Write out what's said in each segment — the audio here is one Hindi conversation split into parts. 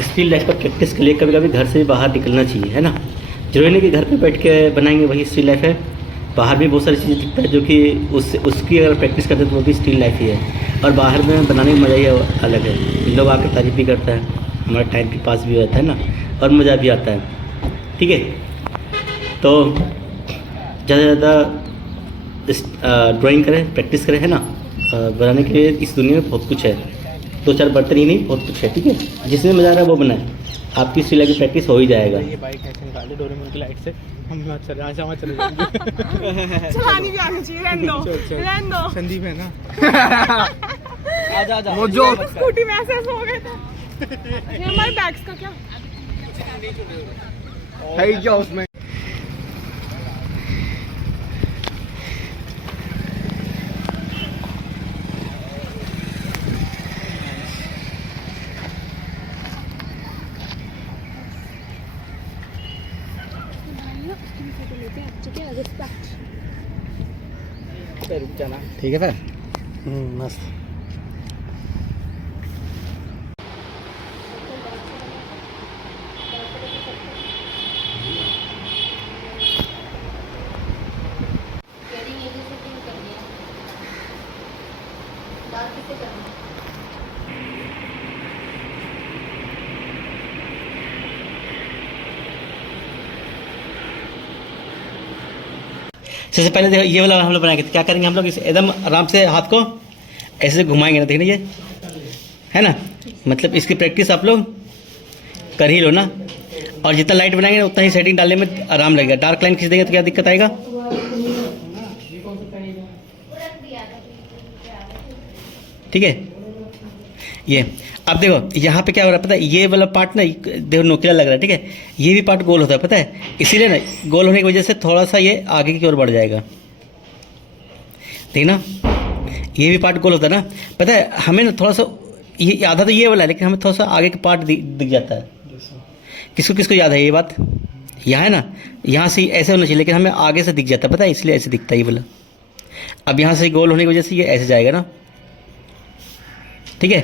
स्टिल लाइफ पर प्रैक्टिस के लिए कभी कभी घर से बाहर निकलना चाहिए, है ना। जरूरी नहीं कि घर पे बैठ के बनाएंगे वही स्टिल लाइफ है। बाहर भी बहुत सारी चीज़ें दिखता है जो कि उसकी अगर प्रैक्टिस करते हैं तो वो भी स्टिल लाइफ ही है। और बाहर में बनाने का मज़ा ही अलग है। लोग आकर तारीफ भी करता है, हमारा टाइम भी पास भी होता है ना, और मज़ा भी आता है। ठीक है, तो ज़्यादा से ज़्यादा ड्राइंग करें, प्रैक्टिस करें, है ना। बनाने के लिए इस दुनिया में बहुत कुछ है, 2-4 बर्तन ही नहीं, बहुत कुछ है। ठीक है, जिसमें मज़ा आ रहा है वो बनाए, आपकी स्टिल की प्रैक्टिस हो ही जाएगा। ये बाइक ऐसे निकाले डोरेमोन की लाइट से, हम चले जाएंगे। चलानी भी आनी चाहिए, रहने दो। संदीप है ना। आजा वो जो स्कूटी में ऐसे हो गए थे। ये हमारे बैग्स का क्या है क्या उसमें? ठीक है सर, मस्त। सबसे पहले देखो ये वाला हम लोग बनाएंगे, तो क्या करेंगे हम लोग, इसे एकदम आराम से हाथ को ऐसे घुमाएंगे ना, देखना ये है ना। मतलब इसकी प्रैक्टिस आप लोग कर ही लो ना। और जितना लाइट बनाएंगे ना उतना ही सेटिंग डालने में आराम लगेगा। डार्क लाइन खींच देंगे तो क्या दिक्कत आएगा। ठीक है, ये अब देखो यहाँ पे क्या हो रहा है पता है, ये वाला पार्ट ना देखो नोकीला लग रहा है। ठीक है, ये भी पार्ट गोल होता है पता है, इसीलिए ना गोल होने की वजह से थोड़ा सा ये आगे की ओर बढ़ जाएगा। देखना, ये भी पार्ट गोल होता है ना, पता है हमें ना थोड़ा सा ये आधा तो ये वाला है, लेकिन हमें थोड़ा सा आगे का पार्ट दिख जाता है। किसको किसको याद है ये बात, यहाँ है ना, यहाँ से ऐसे होना चाहिए, लेकिन हमें आगे से दिख जाता है पता है, इसलिए ऐसे दिखता है ये वाला। अब यहाँ से गोल होने की वजह से ये ऐसे जाएगा ना। ठीक है,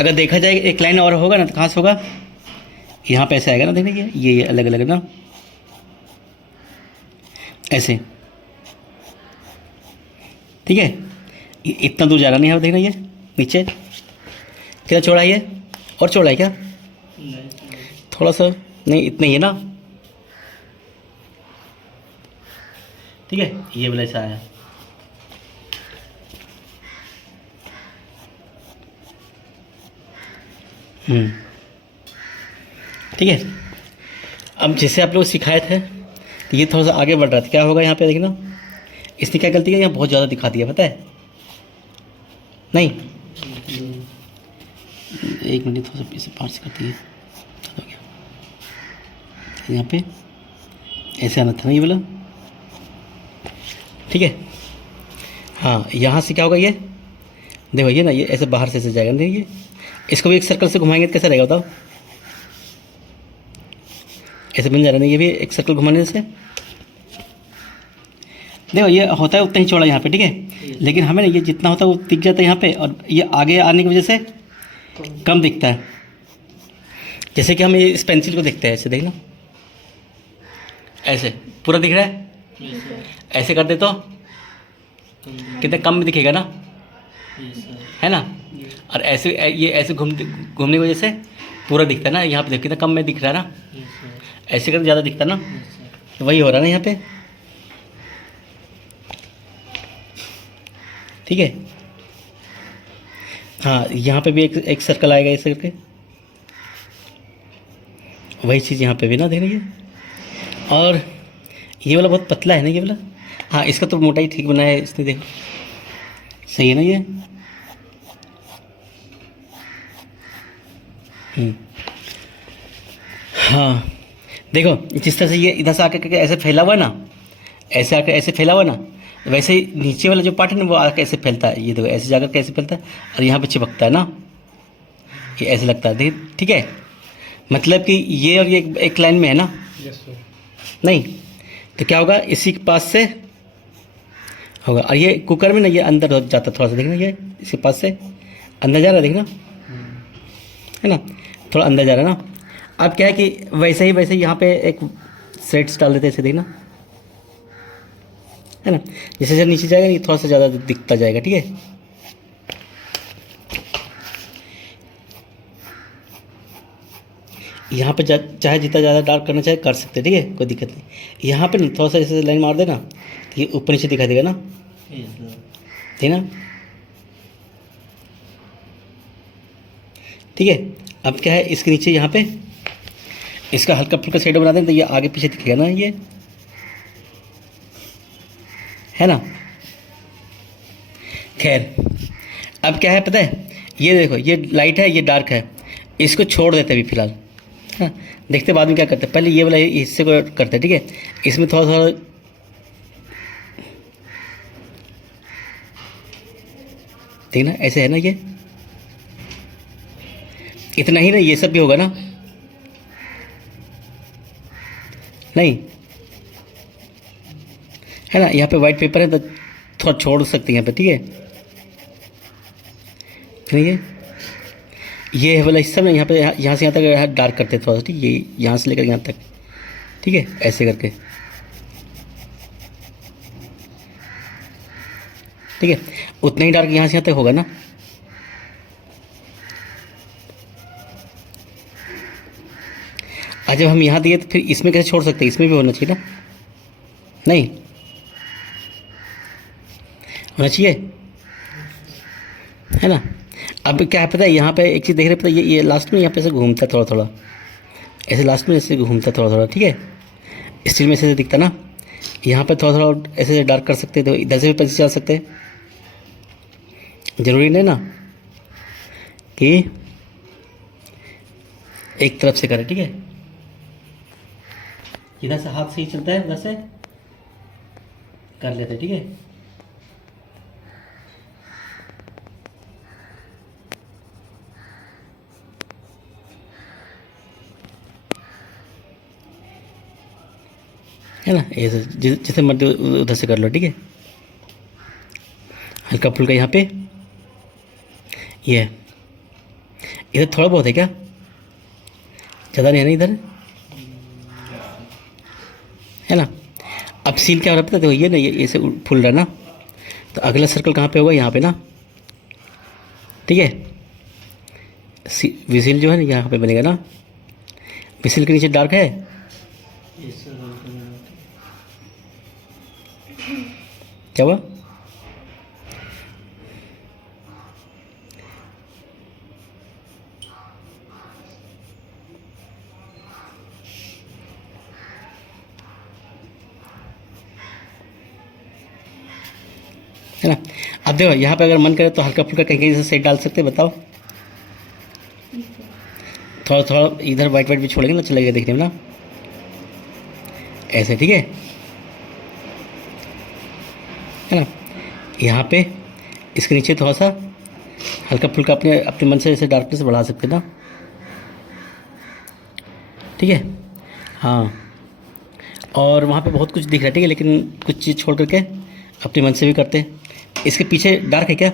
अगर देखा जाए एक लाइन और होगा ना तो कहाँ से होगा, यहाँ पे ऐसे आएगा ना, देखने ये अलग अलग ना ऐसे। ठीक है, इतना दूर जा रहा नहीं है, देखना ये नीचे कितना चौड़ा है, ये और चौड़ा है क्या, थोड़ा सा नहीं, इतना ही है ना। ठीक है, ये वाला ऐसा आया। ठीक है, अब जैसे आप लोग सिखाए थे तो ये थोड़ा सा आगे बढ़ रहा था, क्या होगा यहाँ पे देखना, इसने क्या गलती की, यहाँ बहुत ज़्यादा दिखा दिया पता है। नहीं, एक मिनट, थोड़ा सा इसे पार से करती है, हो गया। यहाँ पे ऐसे आना था ना ये वाला। ठीक है, हाँ, यहाँ से क्या होगा, ये देखो ये ना, ये ऐसे बाहर से जाएगा ना, ये इसको भी एक सर्कल से घुमाएंगे तो कैसा रहेगा बताओ, ऐसे बन जा रहा है ना, ये भी एक सर्कल घुमाने से। देखो ये होता है उतना ही चौड़ा यहाँ पे। ठीक है, लेकिन हमें ना ये जितना होता है वो दिख जाता है यहाँ पे, और ये आगे आने की वजह से कम दिखता है। जैसे कि हम ये इस पेंसिल को देखते हैं, ऐसे देखना, ऐसे पूरा दिख रहा है, ऐसे कर दे तो कितना कम दिखेगा ना, है ना। और ऐसे ये ऐसे घूमने की वजह से पूरा दिखता है ना, यहाँ पे देखो कितना कम में दिख रहा है ना, ऐसे करके ज़्यादा दिखता है ना, तो वही हो रहा है ना यहाँ पे। ठीक है, हाँ, यहाँ पे भी एक सर्कल आएगा ऐसे करके, वही चीज़ यहाँ पे भी ना, देख रही है। और ये वाला बहुत पतला है ना ये वाला, हाँ, इसका तो मोटाई ठीक बनाया है इसने, देखो सही है ना ये। हाँ, देखो जिस तरह से ये इधर से आकर के ऐसे फैला हुआ ना, ऐसे आकर ऐसे फैला हुआ ना, वैसे ही नीचे वाला जो पार्ट है ना वो आकर ऐसे फैलता है, ये देखो ऐसे जाकर कैसे फैलता है, और यहाँ पे चिपकता है ना, ये ऐसे लगता है, देख। ठीक है, मतलब कि ये और ये एक लाइन में है ना। नहीं तो क्या होगा, इसी के पास से होगा, और ये कुकर में ना ये अंदर हो जाता थोड़ा सा, देखना ये इसके पास से अंदर जा रहा है, देखना है ना। थोड़ा अंदर जा रहा है ना। अब क्या है कि वैसे ही यहाँ पे एक सेट्स डाल देते हैं, ऐसे देखना, है ना। जैसे जैसे नीचे जाएगा ये थोड़ा सा ज़्यादा दिखता जाएगा, ठीक है। यहाँ पे चाहे जितना ज़्यादा डार्क करना चाहे कर सकते हैं, ठीक है, कोई दिक्कत नहीं। यहाँ पे ना थोड़ा सा ऐसे लाइन मार देना तो ये ऊपर नीचे दिखाई देगा ना, ठीक है ना। ठीक है, अब क्या है इसके नीचे यहाँ पे इसका हल्का फुल्का शेडो बना दें तो ये आगे पीछे दिखेगा ना, ये है ना। खैर अब क्या है पता है, ये देखो ये लाइट है, ये डार्क है, इसको छोड़ देते हैं अभी फ़िलहाल, हाँ। देखते बाद में क्या करते हैं, पहले ये वाला हिस्से को करते हैं, ठीक है। इसमें थोड़ा थोड़ा ठीक ना, ऐसे है ना, ये इतना ही ना, ये सब भी होगा ना, नहीं है ना। यहाँ पे वाइट पेपर है तो थोड़ा छोड़ सकते हैं यहाँ पे, ठीक है। नहीं ये वाला हिस्सा में यहाँ पे यहाँ से यहाँ तक डार्क करते हैं थोड़ा सा, ठीक है। ये यहाँ से लेकर यहाँ तक, ठीक है, ऐसे करके, ठीक है। उतना ही डार्क यहाँ से यहाँ तक होगा ना। आज जब हम यहाँ दिए तो फिर इसमें कैसे छोड़ सकते हैं, इसमें भी होना चाहिए ना, नहीं होना चाहिए, है ना। अब क्या है पता है, यहाँ पे एक चीज़ देख रहे पता है, ये लास्ट में यहाँ पे ऐसे घूमता थोड़ा थोड़ा, ऐसे लास्ट में ऐसे घूमता थोड़ा थोड़ा, ठीक है। स्टील में ऐसे दिखता ना, यहाँ पे थोड़ा थोड़ा ऐसे डार्क कर सकते हैं, तो इधर से भी पैसे जा सकते हैं, ज़रूरी नहीं ना कि एक तरफ से करें, ठीक है। इधर से हाथ सही चलता है, उधर से कर लेते हैं, ठीक है। है ना, ऐसे जैसे मर्जी उधर से कर लो, ठीक है। हल्का फुल्का यहाँ पे ये है, इधर थोड़ा बहुत है क्या, ज़्यादा नहीं है ना इधर, है ना। अब सीन क्या हो रहा है पता है, तो ये ना ये ऐसे फुल रहा ना, तो अगला सर्कल कहाँ पे होगा, यहाँ पे ना, ठीक है। विसिल जो है ना यहाँ पे बनेगा ना, विसिल के नीचे डार्क है, क्या हुआ, है ना। अब देखो यहाँ पे अगर मन करे तो हल्का फुल्का कहीं कहीं से सेट डाल सकते हैं, बताओ। थोड़ा थोड़ा इधर वाइट वाइट भी छोड़ेंगे ना, चलेगा देखने में ना, ऐसे, ठीक है ना। यहाँ पे इसके नीचे थोड़ा सा हल्का फुल्का अपने अपने मन से ऐसे डार्कनेस बढ़ा सकते हैं ना, ठीक है, हाँ। और वहाँ पे बहुत कुछ दिख रहा है, ठीक है, लेकिन कुछ चीज़ छोड़ करके अपने मन से भी करते हैं। इसके पीछे डार्क है क्या,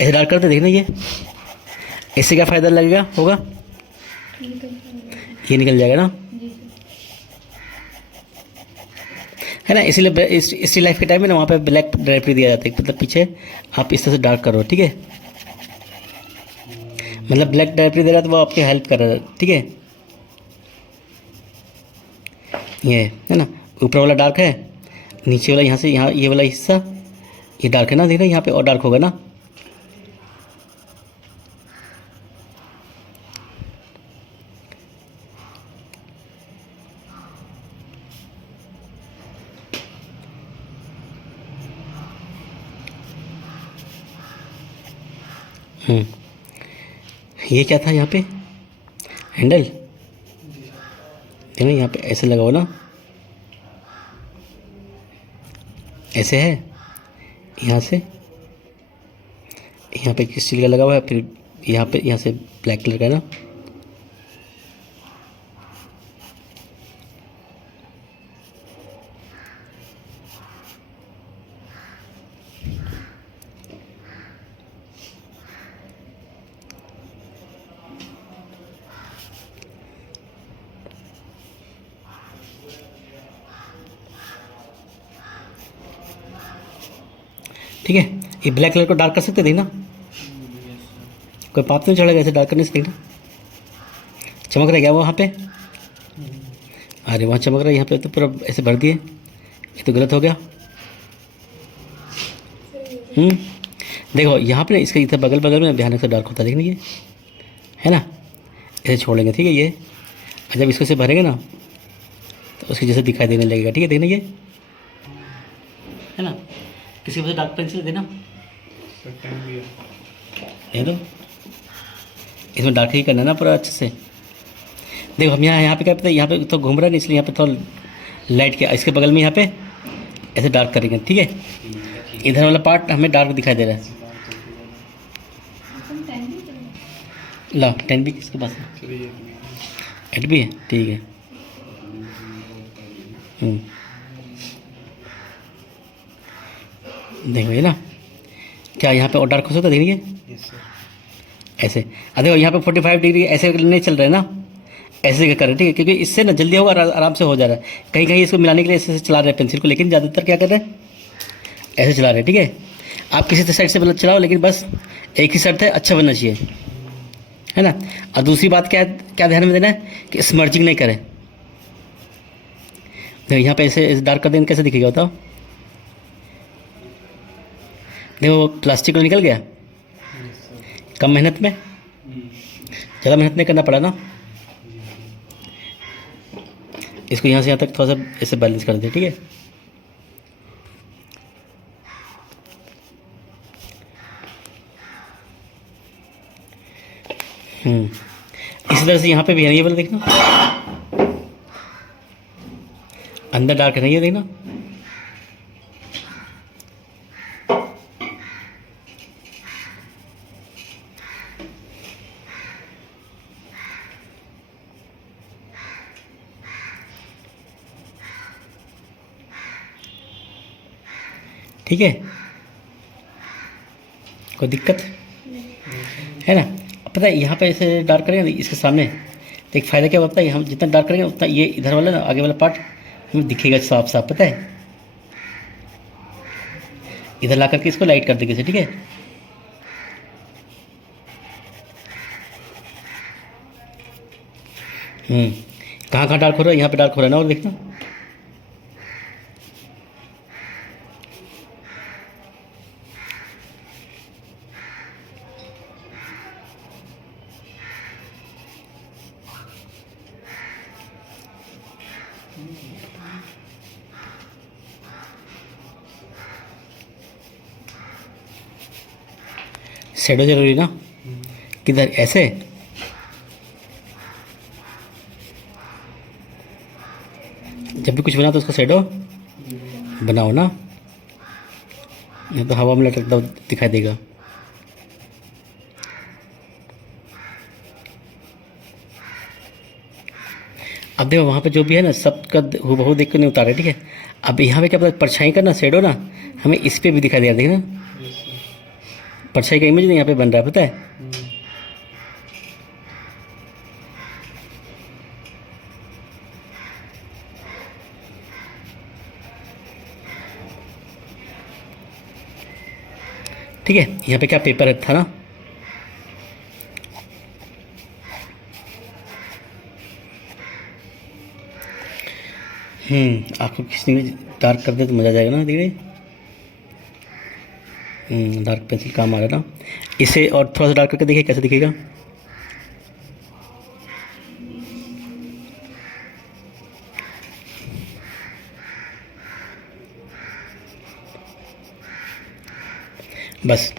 ऐसे डार्क करते देखना, ये इससे क्या फ़ायदा लगेगा, होगा ये निकल जाएगा ना, है ना। इसीलिए स्टिल लाइफ के टाइम में ना वहाँ पे ब्लैक ड्राइवरी दिया जाता है, मतलब पीछे आप इस तरह से डार्क करो, ठीक है। मतलब ब्लैक ड्राइवरी दे रहा है तो वो आपकी हेल्प कर रहा है, ठीक है। ये है ना, ऊपर वाला डार्क है, नीचे वाला यहाँ से यहाँ ये वाला हिस्सा ये डार्क है ना, देख रहे हैं यहाँ पे और डार्क होगा ना, ये क्या था यहाँ पे हैंडल, देखना यहाँ पे ऐसे लगा हुआ ना, ऐसे है, यहाँ से यहाँ पे स्टील का लगा हुआ है, फिर यहाँ पे यहाँ से ब्लैक कलर का है ना, ठीक है। ये ब्लैक कलर को डार्क कर सकते थे ना, कोई पाप तो नहीं चढ़ेगा ऐसे डार्क करने से, देखना चमक रहा है क्या वहाँ पे? अरे वहाँ चमक रहा है, यहाँ पे तो पूरा ऐसे भर दिए, ये तो गलत हो गया। देखो यहाँ पे ना इसके इधर बगल बगल में भयानक से डार्क होता है, देखना ये है ना, ऐसे छोड़ेंगे ठीक है ये, और जब इसको से भरेंगे ना तो उसकी जैसे दिखाई देने लगेगा, ठीक है। देखना ये है ना, किसी वजह डार्क पेंसिल देना, दे दो, इसमें डार्क ही करना ना पूरा अच्छे से। देखो हम यहाँ पे क्या पता है, यहाँ पे तो घूम रहा है इसलिए यहाँ पे थोड़ा लाइट किया, इसके बगल में यहाँ पे ऐसे डार्क करेंगे, ठीक है। इधर वाला पार्ट हमें डार्क दिखाई दे रहा है। ला 10 भी किसके पास है? 8 भी है, ठीक है। देखो ये ना, क्या यहाँ पे और डार्क हो सकता है, देखिए ऐसे। देखो यहाँ पे 45 डिग्री ऐसे नहीं चल रहा है ना, ऐसे कर रहे हैं ठीक है, क्योंकि इससे ना जल्दी होगा, आराम से हो जा रहा है। कहीं कहीं इसको मिलाने के लिए ऐसे चला रहे हैं पेंसिल को, लेकिन ज़्यादातर क्या कर रहे हैं, ऐसे चला रहे हैं, ठीक है। आप किसी साइड से चलाओ, लेकिन बस एक ही शर्त है, अच्छा बनना चाहिए, है ना। और दूसरी बात क्या क्या ध्यान में देना है कि स्मर्जिंग नहीं करें। देखो यहाँ पे ऐसे डार्क कर देंगे, कैसे दिखेगा बताओ? देखो प्लास्टिक को निकल गया, कम मेहनत में, ज़्यादा मेहनत नहीं करना पड़ा ना। इसको यहाँ से यहाँ तक थोड़ा सा ऐसे बैलेंस कर दे, ठीक है। इसी तरह से यहाँ पे भी है, ये वाला देखना, अंदर डार्क नहीं है, देखना। ठीक है, कोई दिक्कत है ना? पता है यहाँ पे ऐसे डार्क करेंगे ना इसके सामने, तो एक फ़ायदा क्या होता है, हम जितना डार्क करेंगे उतना ये इधर वाला ना आगे वाला पार्ट हमें दिखेगा साफ साफ, पता है। इधर ला करके इसको लाइट कर देंगे इसे, ठीक है। कहाँ कहाँ डार्क हो रहा है, यहाँ पे डार्क हो रहा है ना, और देखना शेडो जरूरी ना, किधर ऐसे, जब भी कुछ बना तो उसका शेडो बनाओ ना, नहीं तो हवा में लटकता दिखाई देगा। अब देखो वहाँ पे जो भी है ना, सबका हूबहू देख कर नहीं उतारे, ठीक है। अब यहाँ पे क्या पता परछाई का ना शेडो ना हमें इस पे भी दिखाई दे रहा है, देखना परछाई का इमेज नहीं यहाँ पे बन रहा है, पता है। ठीक है, यहाँ पे क्या पेपर था ना, आपको किसी ने डार्क कर दे तो मज़ा आ जाएगा ना, धीरे डार्क पेंसिल काम आ रहा है ना। इसे और थोड़ा सा डार्क करके देखिए कैसे दिखेगा। बस